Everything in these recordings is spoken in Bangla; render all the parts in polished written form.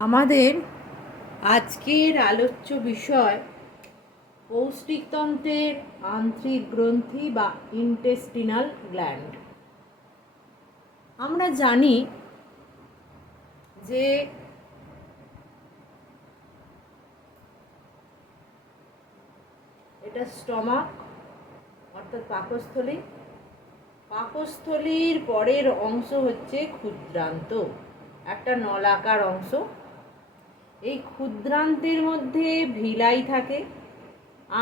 আমাদের আজকের আলোচ্য বিষয় পৌষ্টিকতন্ত্রের আন্ত্রিক গ্রন্থি বা ইন্টেস্টিনাল গ্ল্যান্ড। আমরা জানি যে এটা স্টমাক অর্থাৎ পাকস্থলী। পাকস্থলীর পরের অংশ হচ্ছে ক্ষুদ্রান্ত, একটা নলাকার অংশ। এই ক্ষুদ্রান্তের মধ্যে ভিলাই থাকে,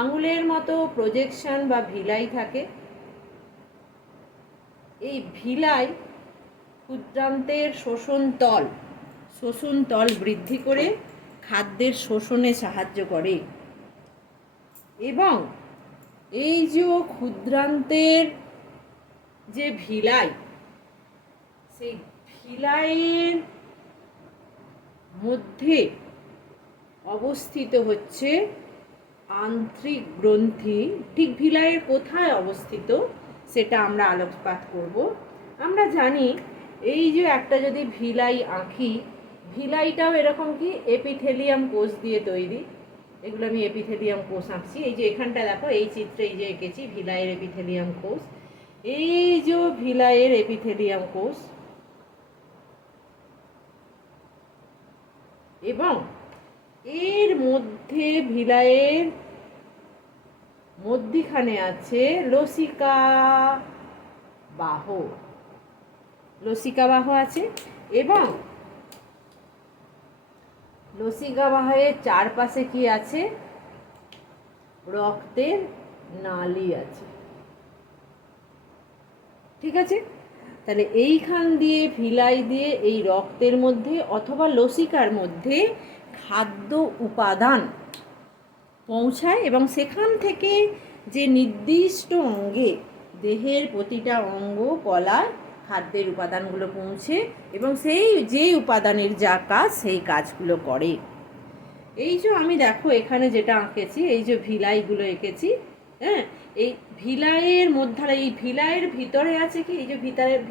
আঙুলের মতো প্রজেকশন বা ভিলাই থাকে। এই ভিলাই ক্ষুদ্রান্তের শোষণ তল বৃদ্ধি করে খাদ্যের শোষণে সাহায্য করে। এবং এই যে ক্ষুদ্রান্তের যে ভিলাই, সেই ভিলাইয়ের মধ্যে অবস্থিত হচ্ছে আন্ত্রিক গ্রন্থি। ঠিক ভিলাইয়ের কোথায় অবস্থিত সেটা আমরা আলোকপাত করব। আমরা জানি এই যে একটা যদি ভিলাই আঁকি, ভিলাইটাও এরকম কি এপিথেলিয়াম কোষ দিয়ে তৈরি। এগুলো আমি এপিথেলিয়াম কোষ আঁকছি। এই যে এখানটা দেখো, এই চিত্রে এই যে এঁকেছি ভিলাইয়ের এপিথেলিয়াম কোষ। এই যে ভিলাইয়ের এপিথেলিয়াম কোষ, এবং এর মধ্যে ভিলাইয়ের মধ্যিখানে আছে লসিকা বাহ আছে। এবং লসিকা বাহের চারপাশে কি আছে? রক্তের নালী আছে। ঠিক আছে, তাহলে এইখান দিয়ে ভিলাই দিয়ে এই রক্তের মধ্যে অথবা লসিকার মধ্যে খাদ্য উপাদান পৌঁছায়, এবং সেখান থেকে যে নির্দিষ্ট অঙ্গে, দেহের প্রতিটা অঙ্গ কলায় খাদ্যের উপাদানগুলো পৌঁছে, এবং সেই যে উপাদানের যা কাজ সেই কাজগুলো করে। এই যে আমি দেখো এখানে যেটা আঁকেছি, এই যে ভিলাইগুলো এঁকেছি, হ্যাঁ, এই ভিলাইয়ের মধ্যে, এই ভিলাইয়ের ভিতরে আছে কি, এই যে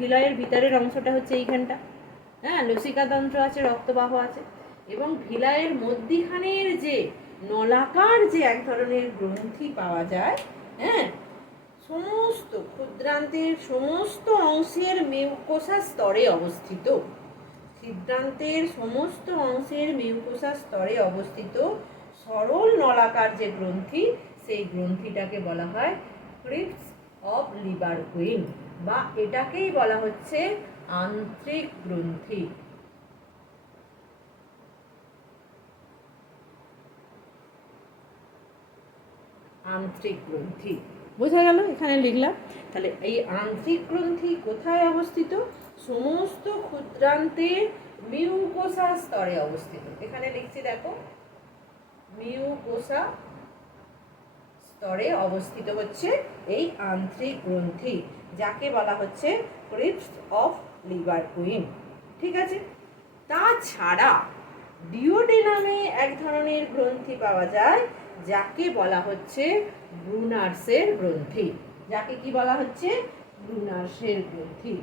ভিলাইয়ের ভিতরের অংশটা হচ্ছে এইখানটা, হ্যাঁ, লসিকাতন্ত্র আছে, রক্তবাহ আছে। এবং ভিলাইয়ের মধ্যিখানের যে নলাকার যে এক ধরনের গ্রন্থি পাওয়া যায়, হ্যাঁ, সমস্ত ক্ষুদ্রান্তের সমস্ত অংশের মিউকোসা স্তরে অবস্থিত। ক্ষুদ্রান্তের সমস্ত অংশের মিউকোসা স্তরে অবস্থিত সরল নলাকার যে গ্রন্থি, সেই গ্রন্থিটাকে বলা হয় ক্রিপস অফ লিবারকুইন, বা এটাকেই বলা হচ্ছে আন্ত্রিক গ্রন্থি। আন্ত্রিক গ্রন্থি বোঝা গেল, এখানে লিখলাম। তাহলে এই আন্ত্রিক গ্রন্থি কোথায় অবস্থিত? সমস্ত ক্ষুদ্রান্তের মিউকোসা স্তরে অবস্থিত। এখানে লিখছি দেখো, মিউকোসা স্তরে অবস্থিত হচ্ছে এই আন্ত্রিক গ্রন্থি, যাকে বলা হচ্ছে ক্রিপস অফ লিবারকুইন। ঠিক আছে, তাছাড়া ডিওডেনামে এক ধরনের গ্রন্থি পাওয়া যায়, যাকে বলা হচ্ছে ব্রুনার্সের গ্রন্থি। যাকে কি বলা হচ্ছে? ব্রুনার্সের গ্রন্থি।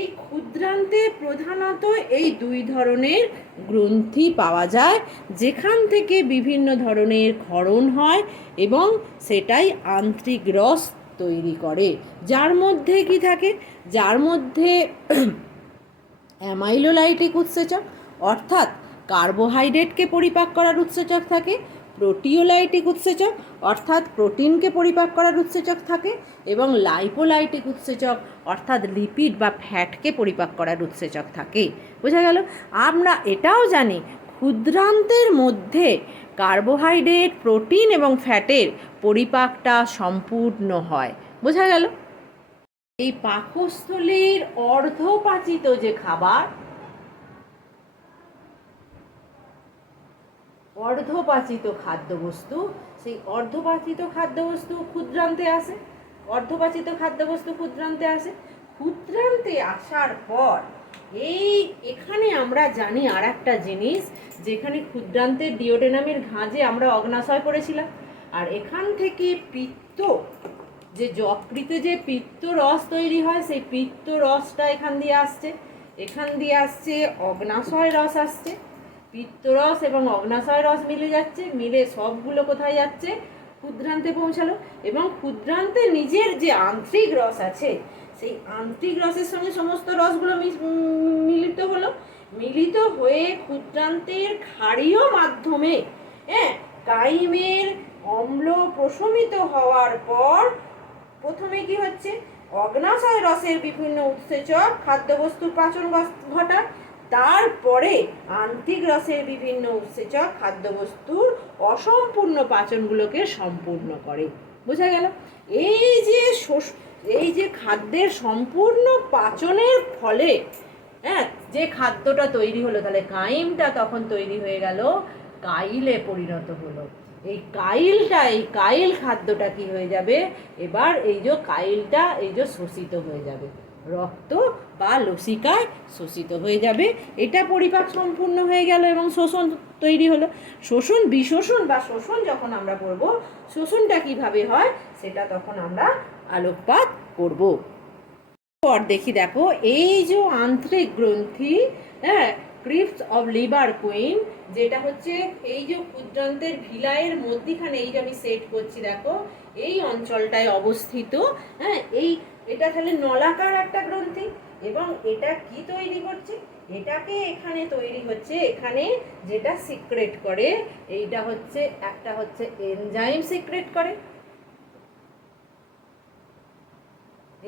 এই ক্ষুদ্রান্তে প্রধানত এই দুই ধরনের গ্রন্থি পাওয়া যায়, যেখান থেকে বিভিন্ন ধরনের ক্ষরণ হয় এবং সেটাই আন্ত্রিক রস তৈরি করে। যার মধ্যে কি থাকে? যার মধ্যে অ্যামাইলোলাইটিক উৎসেচক অর্থাৎ কার্বোহাইড্রেটকে পরিপাক করার উৎসেচক থাকে, প্রোটিওলাইটিক উৎসেচক অর্থাৎ প্রোটিনকে পরিপাক করার উৎসেচক থাকে, এবং লাইপোলাইটিক উৎসেচক অর্থাৎ লিপিড বা ফ্যাটকে পরিপাক করার উৎসেচক থাকে। বোঝা গেল? আমরা এটাও জানি ক্ষুদ্রান্তের মধ্যে কার্বোহাইড্রেট, প্রোটিন এবং ফ্যাটের পরিপাকটা সম্পূর্ণ হয়। বোঝা গেল? এই পাকস্থলীর অর্ধপাচিত যে খাবার, অর্ধপাচিত খাদ্যবস্তু, সেই অর্ধপাচিত খাদ্যবস্তু ক্ষুদ্রান্তে আসে। অর্ধপাচিত খাদ্যবস্তু ক্ষুদ্রান্তে আসে। ক্ষুদ্রান্তে আসার পর এখানে আমরা জানি আর একটা জিনিস, যেখানে ক্ষুদ্রান্তের ডিওডেনামের ঘাঁজে আমরা অগ্নাশয় করেছিলাম, আর এখান থেকে পিত্ত, যে যকৃতে যে পিত্ত রস তৈরি হয়, সেই পিত্ত রসটা এখান দিয়ে আসছে, অগ্নাশয় রস আসছে। পিত্তরস এবং অগ্নাশয় রস মিলে যাচ্ছে, মিলে সবগুলো কোথায় যাচ্ছে? ক্ষুদ্রান্তে পৌঁছালো। এবং ক্ষুদ্রান্তে নিজের যে আন্ত্রিক রস আছে, সেই আন্ত্রিক রসের সঙ্গে সমস্ত রসগুলো মিলিত হলো। মিলিত হয়ে ক্ষুদ্রান্তের ক্ষারীয় মাধ্যমে, হ্যাঁ, কাইমের অম্ল প্রশমিত হওয়ার পর প্রথমে কি হচ্ছে? অগ্নাশয় রসের বিভিন্ন উৎসেচক খাদ্যবস্তুর পাচন ঘটায়। তারপরে আন্ত্রিক রসের বিভিন্ন উৎসেচক খাদ্যবস্তুর অসম্পূর্ণ পাচনগুলোকে সম্পূর্ণ করে। বোঝা গেল? এই যে খাদ্যের সম্পূর্ণ পাচনের ফলে, হ্যাঁ, যে খাদ্যটা তৈরি হলো, তাহলে কাইমটা তখন তৈরি হয়ে গেল, কাইলে পরিণত হলো। এই কাইল খাদ্যটা কি হয়ে যাবে? এবার এই যে কাইলটা শোষিত হয়ে যাবে, রক্ত বা লসিকায় শোষিত হয়ে যাবে। এটা পরিপাক সম্পূর্ণ হয়ে গেল এবং শোষণ তৈরি হলো। শোষণ, বিশোষণ বা শোষণ যখন আমরা করব, শোষণটা কিভাবে হয় সেটা তখন আমরা আলোকপাত করব। পর দেখি, দেখো, এই যে আন্ত্রিক গ্রন্থি, হ্যাঁ, ক্রিপস অফ লিভার কুইন, যেটা হচ্ছে এই যে ক্ষুদ্রান্তের ভিলাইয়ের মধ্যিখানে, এই যে আমি সেট করছি, দেখো এই অঞ্চলটায় অবস্থিত। হ্যাঁ, এটা তাহলে নলাকার একটা গ্রন্থি, এবং এটা কি তৈরি করছে? এটাকে এখানে তৈরি হচ্ছে, এখানে যেটা সিক্রেট করে, এইটা হচ্ছে একটা হচ্ছে এনজাইম সিক্রেট করে,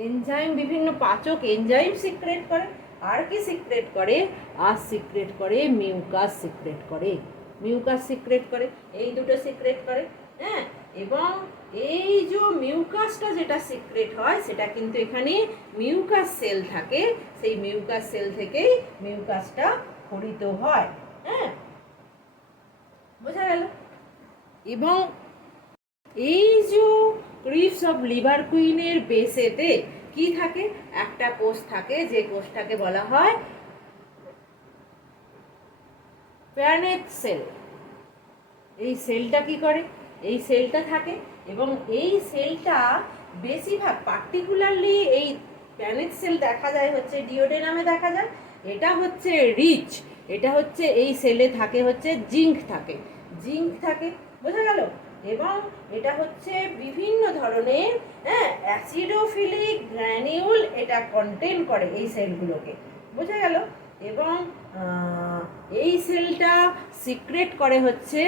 এনজাইম, বিভিন্ন পাচক এনজাইম সিক্রেট করে। আর কি সিক্রেট করে? আর সিক্রেট করে মিউকাস সিক্রেট করে, মিউকাস সিক্রেট করে, এই দুটো সিক্রেট করে। হ্যাঁ, এবং এই যে মিউকাসটা যেটা সিক্রেট হয়, সেটা কিন্তু এখানে মিউকাস সেল থাকে, সেই মিউকাস সেল থেকেই মিউকাসটা ক্ষরিত হয়। হ্যাঁ, বোঝা গেল? এবং এই যে ক্রিপস অফ লিভার কুইনের বেসেতে কি থাকে? একটা কোষ থাকে, যে কোষটাকে বলা হয় প্যানেট সেল। এই সেলটা কি করে? এই সেলটা থাকে, এবং এই সেলটা বেশিরভাগ, পার্টিকুলারলি এই প্যানেট সেল দেখা যায় হচ্ছে ডিওডেনামে দেখা যায়। এটা হচ্ছে রিচ, এটা হচ্ছে এই সেলে থাকে হচ্ছে জিঙ্ক থাকে, জিঙ্ক থাকে। বোঝা গেল? এবং এটা হচ্ছে বিভিন্ন ধরনের, হ্যাঁ, অ্যাসিডোফিলিক গ্র্যানিউল এটা কন্টেন করে এই সেলগুলোকে। বোঝা গেল? এবং এই সেলটা সিক্রেট করে হচ্ছে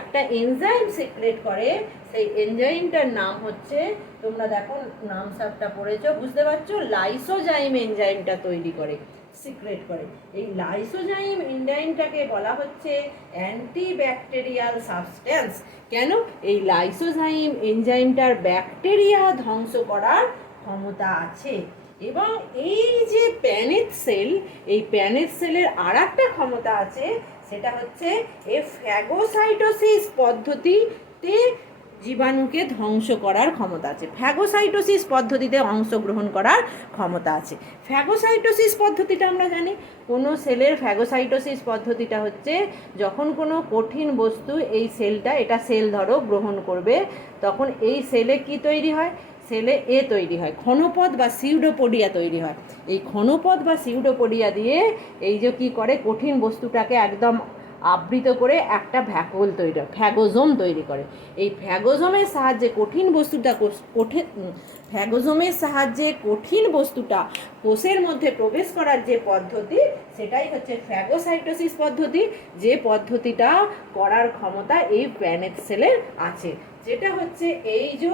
একটা এনজাইম সিক্রেট করে, সেই এনজাইমটার নাম হচ্ছে, তোমরা দেখো নাম সবটা পড়েছো, বুঝতে পারছো, লাইসোজাইম এনজাইমটা তৈরি করে, সিক্রেট করে। এই লাইসোজাইম এনজাইমটাকে বলা হচ্ছে অ্যান্টিব্যাকটেরিয়াল সাবস্টেন্স। কেন? এই লাইসোজাইম এনজাইমটার ব্যাকটেরিয়া ধ্বংস করার ক্ষমতা আছে। এবং এই যে প্যানেট সেল, এই প্যানেট সেলের আর একটা ক্ষমতা আছে, সেটা হচ্ছে ফ্যাগোসাইটোসিস পদ্ধতিতে জীবাণুকে ধ্বংস করার ক্ষমতা আছে। ফ্যাগোসাইটোসিস পদ্ধতিতে অংশগ্রহণ করার ক্ষমতা আছে। ফ্যাগোসাইটোসিস পদ্ধতিটা আমরা জানি, কোনো সেলের ফ্যাগোসাইটোসিস পদ্ধতিটা হচ্ছে যখন কোনো কঠিন বস্তু এই সেলটা, এটা সেল ধরো গ্রহণ করবে, তখন এই সেলে কি তৈরি হয়? সেলে তৈরি হয়, ক্ষণপদ বা সিউডোপোডিয়া তৈরি হয়। এই ক্ষণপদ বা সিউডোপোডিয়া দিয়ে এই যে কী করে, কঠিন বস্তুটাকে একদম আবৃত করে একটা ফ্যাগোজোম তৈরি করে। এই ফ্যাগোজোমের সাহায্যে কঠিন বস্তুটা কোষের মধ্যে প্রবেশ করার যে পদ্ধতি, সেটাই হচ্ছে ফ্যাগোসাইটোসিস পদ্ধতি, যে পদ্ধতিটা করার ক্ষমতা এই প্যানেট সেলের আছে, যেটা হচ্ছে এই যে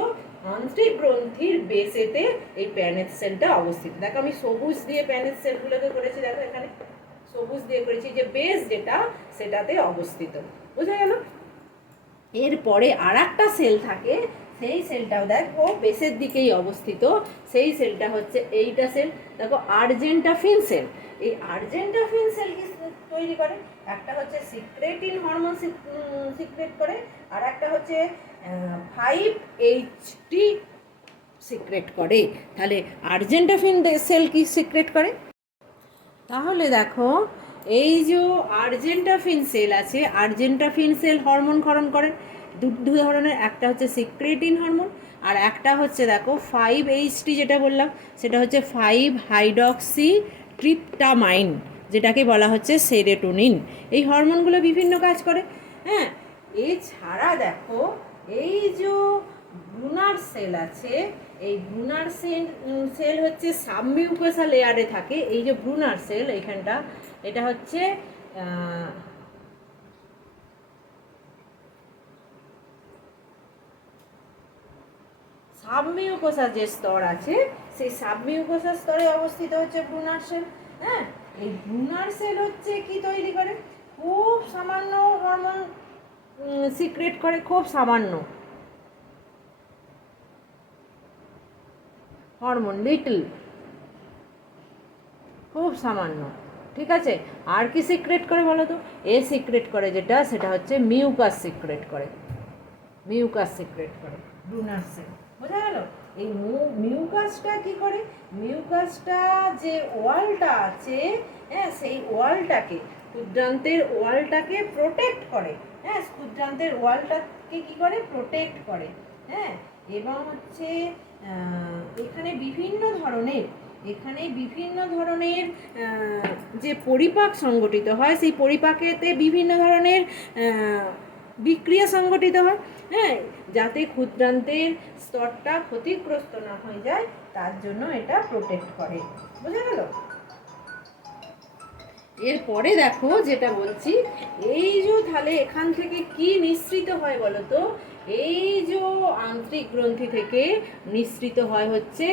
আন্ত্রিক গ্রন্থির বেসেতে এই প্যানেট সেলটা অবস্থিত। দেখো আমি সবুজ দিয়ে প্যানেট সেলগুলোকে করেছি, দেখো এখানে সবুজ দিয়ে করেছি, যে বেস যেটা সেটাতে অবস্থিত। বোঝা গেল? এরপরে আর একটা সেল থাকে, সেই সেলটাও দেখো বেসের দিকেই অবস্থিত, সেই সেলটা হচ্ছে এইটা সেল, দেখো আর্জেন্টাফিন সেল। এই আর্জেন্টাফিন সেল কি তৈরি করে? একটা হচ্ছে সিক্রেটিন হরমোন সিক্রেট করে, আর একটা হচ্ছে 5-HT সিক্রেট করে। তাহলে আর্জেন্টাফিন সেল কি সিক্রেট করে? তাহলে দেখো এই যে আর্জেন্টাফিন সেল আছে, আর্জেন্টাফিন সেল হরমোন ক্ষরণ করে দু ধরনের, একটা হচ্ছে সিক্রেটিন হরমোন, আর একটা হচ্ছে দেখো 5-HT যেটা বললাম, সেটা হচ্ছে 5-হাইড্রক্সি ট্রিপটামাইন। যেটাকে বলা হচ্ছে সেরোটোনিন। এই হরমোনগুলো বিভিন্ন কাজ করে। হ্যাঁ, এছাড়া দেখো এই যে ব্রুনার সেল আছে, এই ব্রুনার সেল হচ্ছে সাবমিউকোসা লেয়ারে থাকে। এই যে ব্রুনার সেল এইখানটা, এটা হচ্ছে সাবমিউকোসা যে স্তর আছে, সেই সাবমিউকোসা স্তরে অবস্থিত হচ্ছে ব্রুনার সেল। হ্যাঁ, এই ব্রুনার সেল হচ্ছে কি তৈরি করে, খুব সামান্য হরমোন সিক্রেট করে, খুব সামান্য হরমোন, লিটল, খুব সামান্য। ঠিক আছে, আর কি সিক্রেট করে বলো তো? এ সিক্রেট করে যেটা, সেটা হচ্ছে মিউকাস সিক্রেট করে, মিউকাস সিক্রেট করে ব্রুনার সেল। বোঝা গেল? এই মিউকাসটা কি করে, মিউকাসটা যে ওয়ালটা আছে, হ্যাঁ, সেই ওয়ালটাকে, ক্ষুদ্রান্তের ওয়ালটাকে প্রোটেক্ট করে। হ্যাঁ, ক্ষুদ্রান্তের ওয়ালটাকে কি করে, প্রোটেক্ট করে। হ্যাঁ, এবং হচ্ছে এখানে বিভিন্ন ধরনের, এখানে বিভিন্ন ধরনের যে পরিপাক সংগঠিত হয়, সেই পরিপাকেতে বিভিন্ন ধরনের বিক্রিয়া সংগঠিত হয়। হ্যাঁ, যাতে ক্ষুদ্রান্তের স্তরটা ক্ষতিগ্রস্ত না হয়ে যায়, তার জন্য এটা প্রোটেক্ট করে। বুঝা গেল? এরপরে দেখো যেটা বলছি, এই যে তাহলে এখান থেকে কি নিঃসৃত হয় বলো তো? এই যে আন্ত্রিক গ্রন্থি থেকে নিঃসৃত হয় হচ্ছে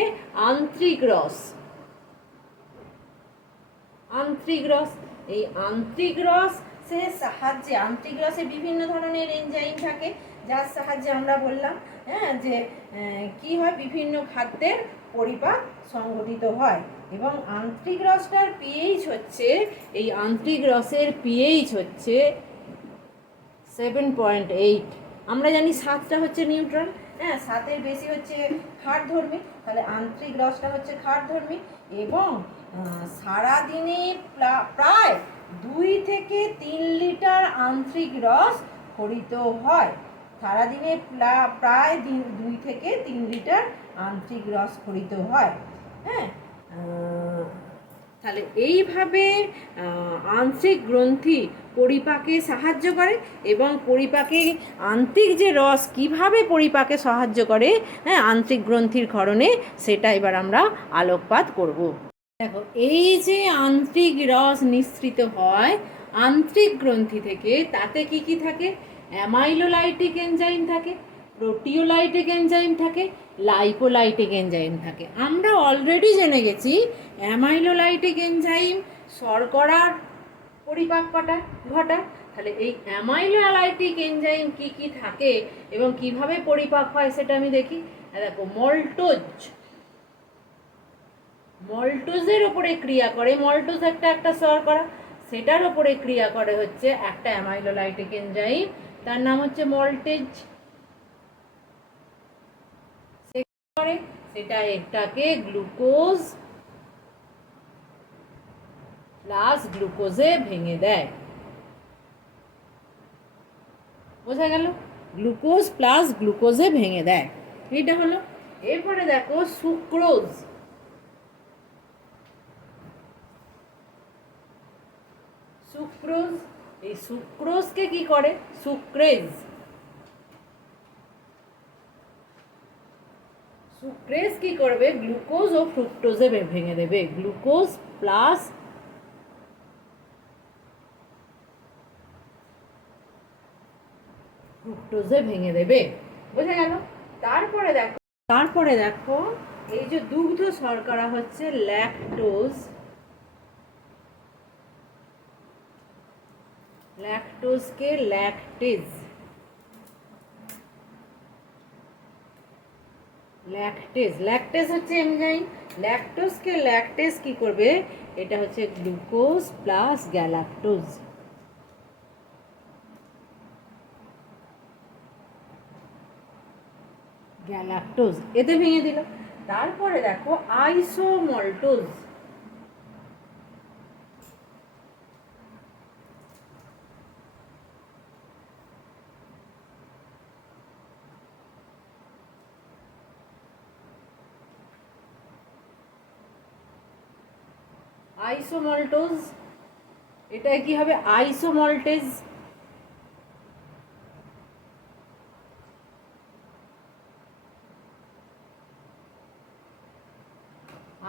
আন্ত্রিক রস। আন্ত্রিক রস, এই আন্ত্রিক রস সে সাহায্যে, আন্ত্রিক রসে বিভিন্ন ধরনের এনজাইম থাকে, যার সাহায্যে আমরা বললাম, হ্যাঁ, যে কি হয়, বিভিন্ন খাদ্যের পরিপাক সংগঠিত হয়। এবং আন্ত্রিক রসটার পিএইচ হচ্ছে, এই আন্ত্রিক রসের পিএইচ হচ্ছে 7.8। আমরা জানি 7টা হচ্ছে নিউট্রাল, হ্যাঁ, 7-এর বেশি হচ্ছে ক্ষারধর্মী, তাহলে আন্ত্রিক রসটা হচ্ছে ক্ষারধর্মী। এবং সারাদিনে প্রায় 2 থেকে 3 লিটার আন্ত্রিক রস খরিত হয়। সারাদিনে প্রায় 2 থেকে 3 লিটার আন্ত্রিক রস খরিত হয়। হ্যাঁ, তাহলে এইভাবে আন্ত্রিক গ্রন্থি পরিপাকে সাহায্য করে। এবং পরিপাকে আন্ত্রিক যে রস কিভাবে পরিপাকে সাহায্য করে, হ্যাঁ, আন্ত্রিক গ্রন্থির ক্ষরণে, সেটা এবার আমরা আলোকপাত করব। দেখো, এই যে আন্ত্রিক রস নিঃসৃত হয় আন্ত্রিক গ্রন্থি থেকে, তাতে কি কি থাকে? অ্যামাইলোলাইটিক এনজাইম থাকে, প্রোটিওলাইটিক এনজাইম থাকে, লাইপোলাইটিক এনজাইম থাকে। আমরা অলরেডি জেনে গেছি অ্যামাইলোলাইটিক এনজাইম শর্করার পরিপাক ঘটায়। তাহলে এই অ্যামাইলোলাইটিক এনজাইম কি কি থাকে এবং কিভাবে পরিপাক হয় সেটা আমি দেখি। দেখো, মল্টোজের ওপরে ক্রিয়া করে, মল্টোজ একটা শর্করা, সেটার ওপরে ক্রিয়া করে হচ্ছে একটা অ্যামাইলোলাইটিক এনজাইম, তার নাম হচ্ছে মল্টেজ। সেটা এটাকে গ্লুকোজ প্লাস গ্লুকোজে ভেঙে দেয়। বোঝা গেল? গ্লুকোজ প্লাস গ্লুকোজে ভেঙে দেয়, এটা হলো। এরপরে দেখো সুক্রোজ, সুক্রোজ, এই সুক্রোজকে কি করে, সুক্রেজ, সুক্রেজ কি করবে, গ্লুকোজ ও ফ্রুক্টোজে ভেঙে দেবে, গ্লুকোজ প্লাস ফ্রুক্টোজে ভেঙে দেবে। বোঝা গেল? তারপরে দেখো এই যে দুগ্ধ শর্করা হচ্ছে ল্যাকটোজ, ল্যাকটোজকে ল্যাকটেজ, ল্যাকটেজ হচ্ছে এনজাইম, ল্যাকটোজকে ল্যাকটেজ কি করবে, এটা হচ্ছে গ্লুকোজ প্লাস গ্যালাক্টোজ, গ্যালাক্টোজ এতে ভেঙে দিল। তারপরে দেখো আইসোমল্টোজ, আইসোমল্টোজ এটা কি হবে? আইসোমল্টেজ।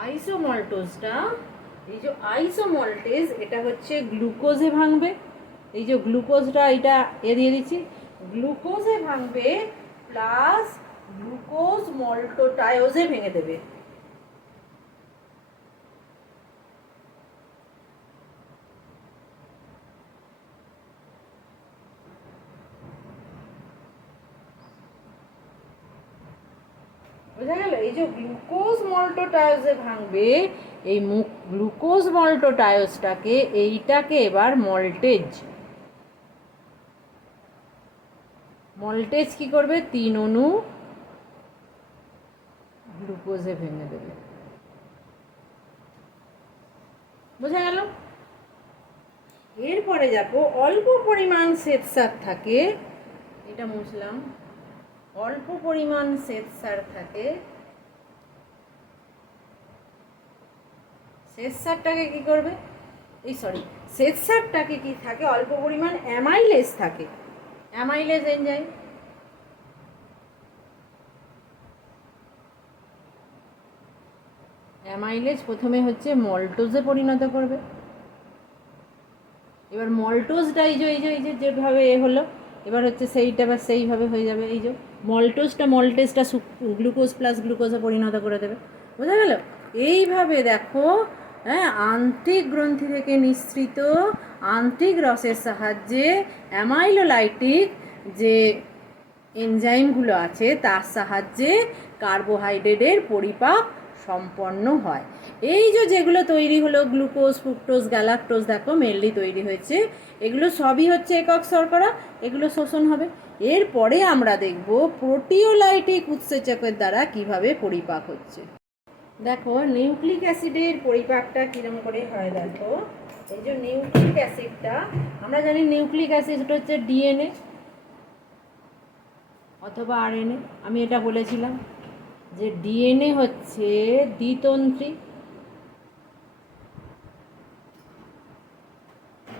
আইসোমল্টোজটা, এই যে আইসোমল্টেজ, এটা হচ্ছে গ্লুকোজে ভাঙবে। এই যে গ্লুকোজটা, এটা দিয়ে দিচ্ছি, গ্লুকোজে ভাঙবে প্লাস গ্লুকোজ মল্টোটায়োজে ভেঙে দেবে। বোঝা গেল? এই যে গ্লুকোজ মল্টোটায়োজে ভাঙবে, এই গ্লুকোজ মল্টোটায়োজটাকে, এইটাকে এবার মল্টেজ, মল্টেজ কি করবে? 3 অণু গ্লুকোজে ভেঙে দেবে। বোঝা গেল? এরপরে যাবো, অল্প পরিমাণ শ্বেতসার থাকে, এটা মুছলাম, অল্প পরিমাণ শ্বেতসার থাকে। শ্বেতসারটাকে কি করবে? শ্বেতসারটাকে কি থাকে? অল্প পরিমাণ অ্যামাইলেজ থাকে, অ্যামাইলেজ এনজাইম। অ্যামাইলেজ প্রথমে হচ্ছে মল্টোজে পরিণত করবে। এবার মল্টোজটা এই যে যেভাবে হলো, এবার হচ্ছে সেইটা বা সেইভাবে হয়ে যাবে। এই যে মল্টেজটা গ্লুকোজ প্লাস গ্লুকোজে পরিণত করে দেবে। বোঝা গেল? এইভাবে দেখো, হ্যাঁ, আন্ত্রিক গ্রন্থি থেকে নিঃসৃত আন্ত্রিক রসের সাহায্যে অ্যামাইলোলাইটিক যে এনজাইমগুলো আছে তার সাহায্যে কার্বোহাইড্রেটের পরিপাক সম্পন্ন হয়। এই যে যেগুলো তৈরি হলো, গ্লুকোজ, ফ্রুক্টোজ, গ্যালাক্টোজ, দেখো মেনলি তৈরি হয়েছে, এগুলো সবই হচ্ছে একক শর্করা, এগুলো শোষণ হবে। এরপরে আমরা দেখব প্রোটিওলাইটিক উৎসেচকের দ্বারা কিভাবে পরিপাক হচ্ছে। দেখো নিউক্লিক অ্যাসিডের পরিপাকটা কীরকম করে হয়। দেখো এই যে নিউক্লিক অ্যাসিডটা, আমরা জানি নিউক্লিক অ্যাসিডটা হচ্ছে ডিএনএ অথবা আরএনএ। আমি এটা বলেছিলাম যে ডিএনএ হচ্ছে দ্বিতন্ত্রী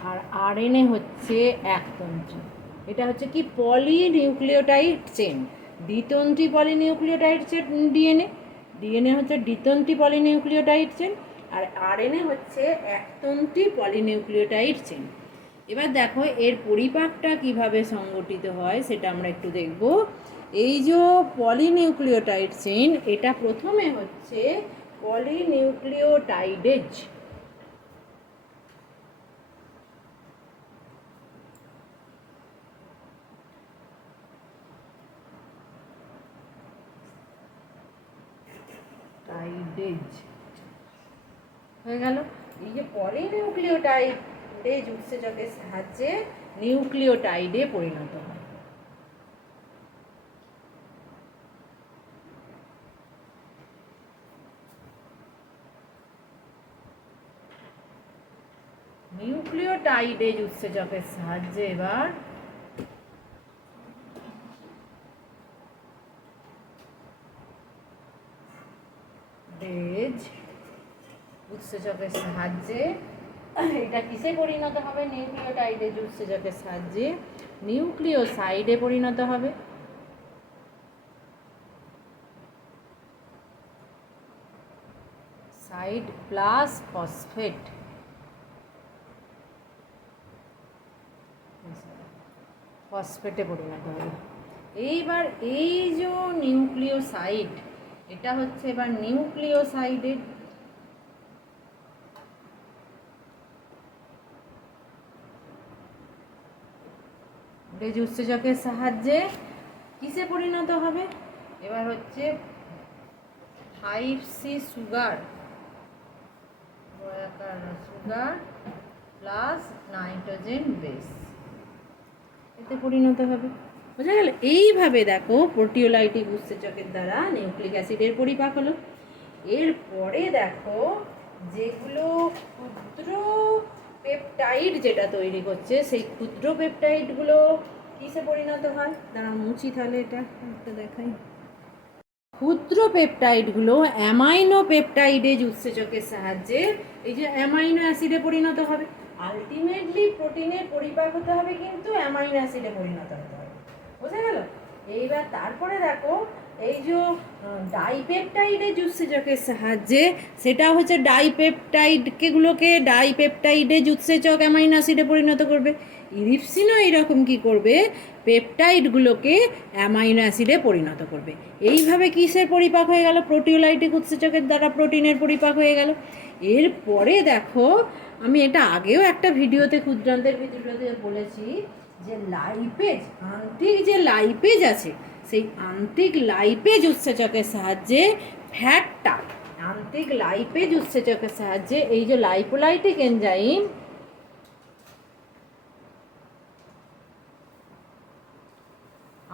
আর আরএনএ হচ্ছে একতন্ত্রী। এটা হচ্ছে কি? Polynucleotide chain. দ্বিতন্ত্রী পলিনিউক্লিওটাইড চেন ডিএনএ, ডিএনএ হচ্ছে দ্বিতন্ত্রী পলিনিউক্লিওটাইড চেন, আর আরএনএ হচ্ছে একতন্ত্রী পলিনিউক্লিওটাইড চেন। এবার দেখো এর পরিপাকটা কিভাবে সংগঠিত হয় সেটা আমরা একটু দেখব। এই যে পলিনিউক্লিওটাইড চেন, এটা প্রথমে হচ্ছে পলিনিউক্লিওটাইডেজ, হয়ে গেল। এই যে পলিনিউক্লিওটাইডেজ উৎসেচকের সাহায্যে নিউক্লিওটাইডে পরিণত হয়। নিউক্লিওটাইডেজ উৎসেচকের সাহায্যে এবার উৎসেচকের সাহায্যে এটা কিসে পরিণত হবে? নিউক্লিওটাইডেজ উৎসেচকের সাহায্যে নিউক্লিওসাইডে পরিণত হবে। সাইড প্লাস ফসফেট, ফসফেটে পরিণত হবে। এইবার এই যে নিউক্লিওসাইড, এটা হচ্ছে এবার নিউক্লিওসাইডের উৎসেচকের সাহায্যে কিসে পরিণত হবে? এবার হচ্ছে 5C sugar, sugar plus nitrogen base, এতে পরিণত হবে। বোঝা গেল? এইভাবে দেখো প্রোটিওলাইটিক উৎসেচকের দ্বারা নিউক্লিক অ্যাসিডের পরিপাক হলো। এরপরে দেখো যেগুলো ক্ষুদ্র পেপটাইড যেটা তৈরি করছে, সেই ক্ষুদ্র পেপটাইডগুলো কিসে পরিণত হয়? দাঁড়াও মুছি, তাহলে এটা একটা দেখাই। ক্ষুদ্র পেপটাইডগুলো অ্যামাইনো পেপটাইডেজ উৎসেচকের সাহায্যে এই যে অ্যামাইনো অ্যাসিডে পরিণত হবে। আলটিমেটলি প্রোটিনের পরিপাক হতে হবে কিন্তু অ্যামাইনো অ্যাসিডে পরিণত হতে হবে। বোঝা গেল? এইবার তারপরে দেখো এই যে ডাইপেপটাইডেজ উৎসেচকের সাহায্যে, সেটা হচ্ছে ডাইপেপটাইডগুলোকে ডাইপেপটাইডেজ উৎসেচক অ্যামাইনো অ্যাসিডে পরিণত করবে। ইরিপসিনও এইরকম কি করবে, পেপটাইডগুলোকে অ্যামাইনো অ্যাসিডে পরিণত করবে। এইভাবে কিসের পরিপাক হয়ে গেল, প্রোটিওলাইটিক উৎসেচকের দ্বারা প্রোটিনের পরিপাক হয়ে গেল। এরপরে দেখো, আমি এটা আগেও একটা ভিডিওতে, ক্ষুদ্রান্তের ভিডিওতে বলেছি যে লাইপেজ, আন্ত্রিক যে লাইপেজ আছে, সেই আন্ত্রিক লাইপেজ উৎসেচকের সাহায্যে ফ্যাটটা, আন্ত্রিক লাইপেজ উৎসেচকের সাহায্যে এই যে লাইপোলাইটিক এনজাইম,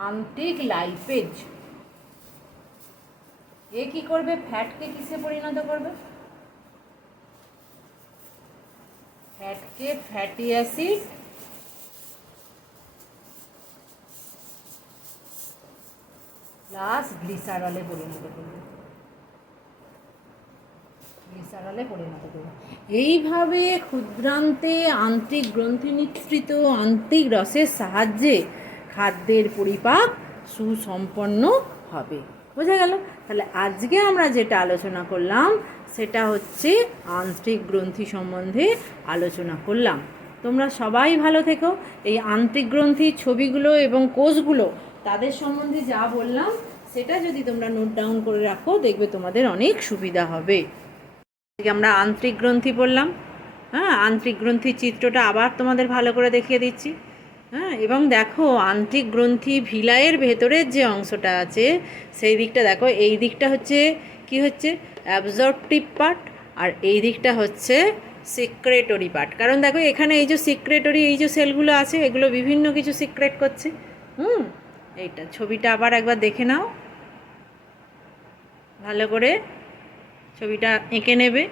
আন্ত্রিক লাইপেজ এ কি করবে, ফ্যাটকে কিসে পরিণত করবে, ফ্যাটকে ফ্যাটি অ্যাসিড প্লাস গ্লিসারলে পরিণত করবে, গ্লিসারলে পরিণত করবে। এইভাবে ক্ষুদ্রান্তে আন্ত্রিক গ্রন্থি নিঃসৃত আন্ত্রিক রসের সাহায্যে খাদ্যের পরিপাক সুসম্পন্ন হবে। বোঝা গেল? তাহলে আজকে আমরা যেটা আলোচনা করলাম সেটা হচ্ছে আন্ত্রিক গ্রন্থি সম্বন্ধে আলোচনা করলাম। তোমরা সবাই ভালো থেকো। এই আন্ত্রিক গ্রন্থির ছবিগুলো এবং কোষগুলো তাদের সম্বন্ধে যা বললাম সেটা যদি তোমরা নোট ডাউন করে রাখো, দেখবে তোমাদের অনেক সুবিধা হবে। আমরা আন্ত্রিক গ্রন্থি বললাম, হ্যাঁ, আন্ত্রিক গ্রন্থির চিত্রটা আবার তোমাদের ভালো করে দেখিয়ে দিচ্ছি। হ্যাঁ, এবং দেখো আন্ত্রিক গ্রন্থি ভিলাইয়ের ভেতরের যে অংশটা আছে সেই দিকটা দেখো, এই দিকটা হচ্ছে কি হচ্ছে অ্যাবজর্পটিভ পার্ট, আর এই দিকটা হচ্ছে সিক্রেটরি পার্ট। কারণ দেখো এখানে এই যে সিক্রেটরি, এই যে সেলগুলো আছে, এগুলো বিভিন্ন কিছু সিক্রেট করছে। এইটা ছবিটা আবার একবার দেখে নাও, ভালো করে ছবিটা এঁকে নেবে।